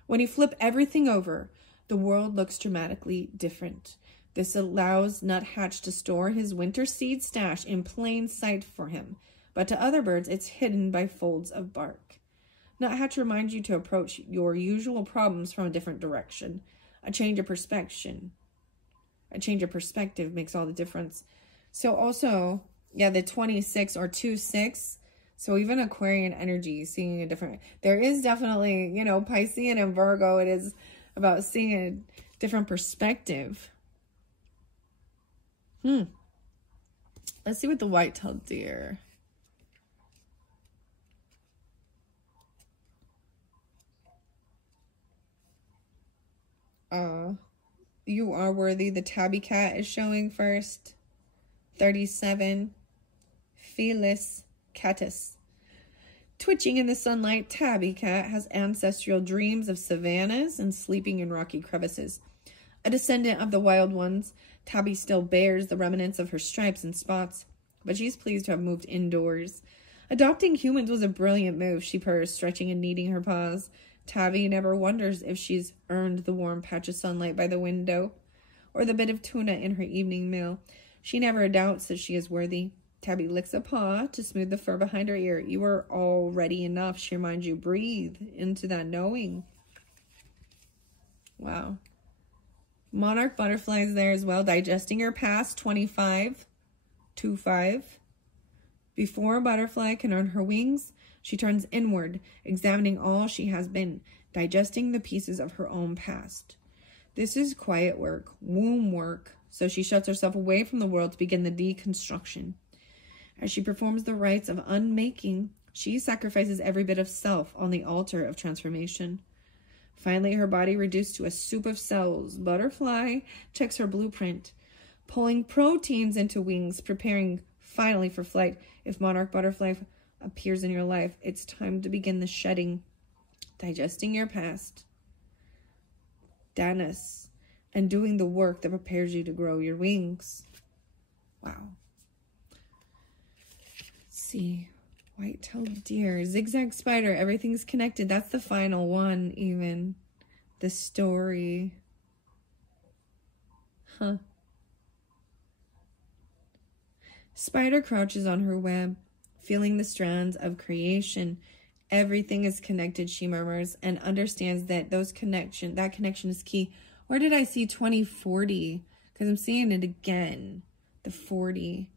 When you flip everything over, the world looks dramatically different. This allows nuthatch to store his winter seed stash in plain sight for him, but to other birds, it's hidden by folds of bark. Nuthatch reminds you to approach your usual problems from a different direction. A change of perspective makes all the difference. So also, yeah, the 26 or 26. So even Aquarian energy, seeing a different, there is definitely, you know, Piscean and Virgo, it is about seeing a different perspective. Let's see what the white-tailed deer. You are worthy. The tabby cat is showing first. 37. Felis catus. Twitching in the sunlight, tabby cat has ancestral dreams of savannas and sleeping in rocky crevices. A descendant of the wild ones, Tabby still bears the remnants of her stripes and spots, but she's pleased to have moved indoors. Adopting humans was a brilliant move, she purrs, stretching and kneading her paws. Tabby never wonders if she's earned the warm patch of sunlight by the window or the bit of tuna in her evening meal. She never doubts that she is worthy. Tabby licks a paw to smooth the fur behind her ear. You are already enough, she reminds you. Breathe into that knowing. Wow. Monarch butterfly is there as well. Digesting her past, 25. 2-5. Before a butterfly can earn her wings, she turns inward, examining all she has been, digesting the pieces of her own past. This is quiet work, womb work, so she shuts herself away from the world to begin the deconstruction. As she performs the rites of unmaking, she sacrifices every bit of self on the altar of transformation. Finally, her body reduced to a soup of cells. Butterfly checks her blueprint, pulling proteins into wings, preparing finally for flight. If monarch butterfly appears in your life, it's time to begin the shedding, digesting your past, Danis, and doing the work that prepares you to grow your wings. Wow. Let's see. White-tailed deer, zigzag spider, everything's connected. That's the final one, even. The story. Spider crouches on her web, feeling the strands of creation. Everything is connected, she murmurs, and understands that that connection is key. Where did I see 2040? Because I'm seeing it again. The 40.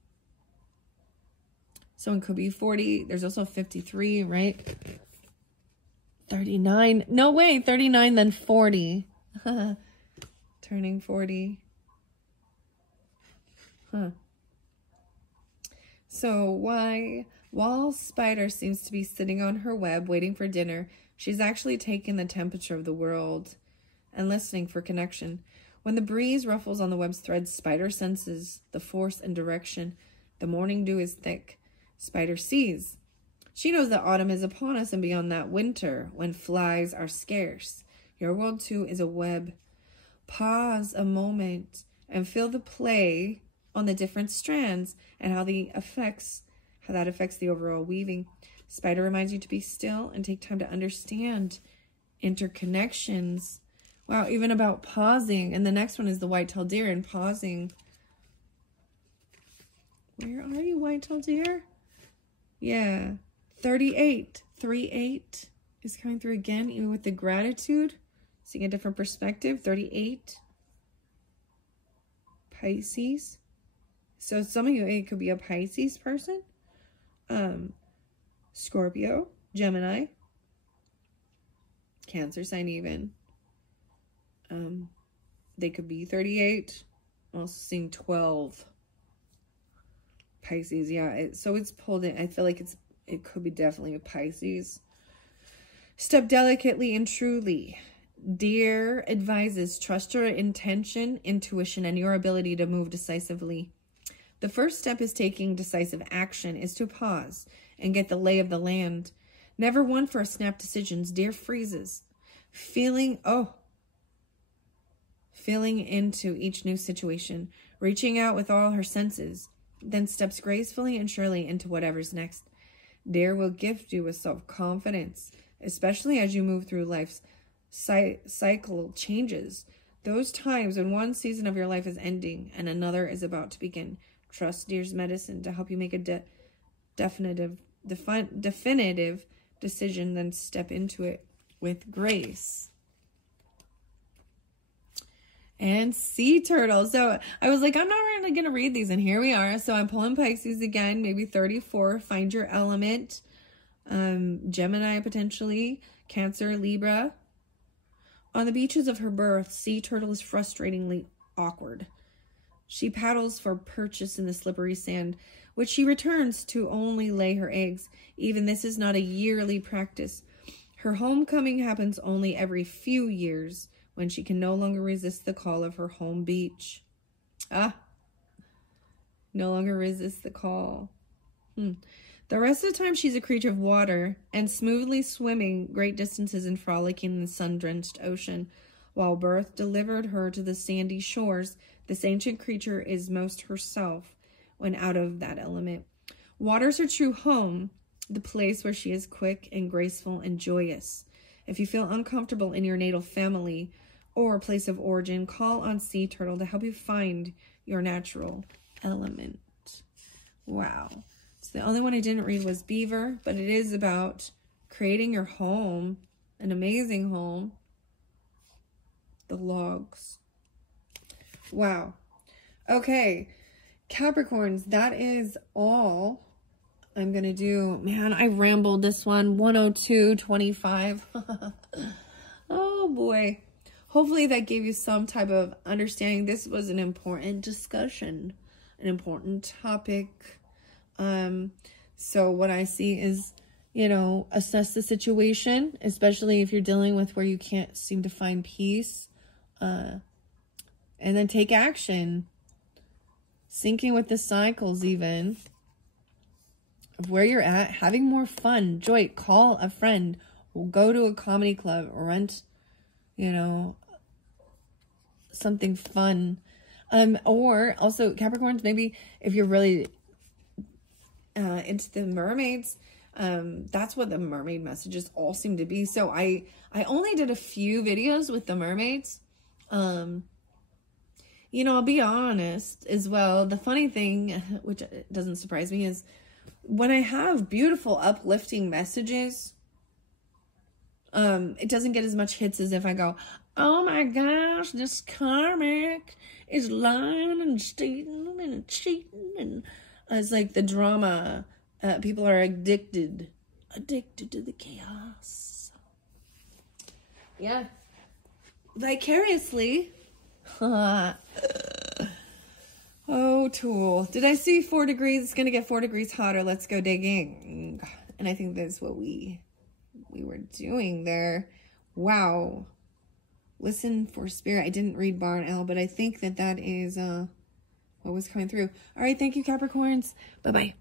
So it could be 40. There's also 53, right? 39. No way. 39, then 40. Turning 40. So while Spider seems to be sitting on her web waiting for dinner, she's actually taking the temperature of the world and listening for connection. When the breeze ruffles on the web's threads, Spider senses the force and direction. The morning dew is thick. Spider sees. She knows that autumn is upon us and beyond that winter, when flies are scarce. Your world, too, is a web. Pause a moment and feel the play on the different strands and how that affects the overall weaving. Spider reminds you to be still and take time to understand interconnections. Wow, even about pausing. And the next one is the white-tailed deer and pausing. Where are you, white-tailed deer? Yeah, 38. 38 is coming through again, even with the gratitude. Seeing a different perspective. 38. Pisces. So some of you, it could be a Pisces person. Scorpio, Gemini, Cancer sign even. They could be 38. I'm also seeing 12. Pisces, yeah. So it's pulled in. I feel like it could be definitely a Pisces. Step delicately and truly. Dear advises, trust your intention, intuition, and your ability to move decisively. The first step is taking decisive action, is to pause and get the lay of the land. Never one for snap decisions. Dear freezes. Feeling into each new situation, reaching out with all her senses, then steps gracefully and surely into whatever's next. Dear will gift you with self-confidence, especially as you move through life's cycle changes. Those times when one season of your life is ending and another is about to begin. Trust Dear's medicine to help you make a definitive decision, then step into it with grace. And sea turtle. So I was like, I'm not really going to read these. And here we are. So I'm pulling Pisces again, maybe 34. Find your element. Gemini potentially. Cancer, Libra. On the beaches of her birth, sea turtle is frustratingly awkward. She paddles for purchase in the slippery sand, which she returns to only lay her eggs. Even this is not a yearly practice. Her homecoming happens only every few years, when she can no longer resist the call of her home beach. No longer resist the call. The rest of the time, she's a creature of water and smoothly swimming great distances and frolicking in the sun-drenched ocean. While birth delivered her to the sandy shores, this ancient creature is most herself when out of that element. Water's her true home, the place where she is quick and graceful and joyous. If you feel uncomfortable in your natal family or place of origin, call on sea turtle to help you find your natural element. Wow. So the only one I didn't read was beaver, but it is about creating your home, an amazing home. The logs. Wow. Okay. Capricorns, that is all I'm going to do. Man, I rambled this one. 102.25. Oh, boy. Hopefully that gave you some type of understanding. This was an important discussion, an important topic. So what I see is, you know, assess the situation, especially if you're dealing with where you can't seem to find peace. And then take action. Syncing with the cycles even. Of where you're at. Having more fun. Joy. Call a friend. Go to a comedy club. Rent, you know, something fun. Or also Capricorns, maybe if you're really into the mermaids, that's what the mermaid messages all seem to be. So I only did a few videos with the mermaids. You know, I'll be honest as well. The funny thing, which doesn't surprise me, is when I have beautiful, uplifting messages, it doesn't get as much hits as if I go, oh my gosh, this karmic is lying and stealing and cheating. And it's like the drama. People are addicted to the chaos. Yeah. Vicariously. Oh, Tool. Did I see 4 degrees? It's going to get 4 degrees hotter. Let's go digging. And I think that's what we were doing there. Wow. Listen for spirit. I didn't read Barn L, but I think that is what was coming through. All right. Thank you, Capricorns. Bye-bye.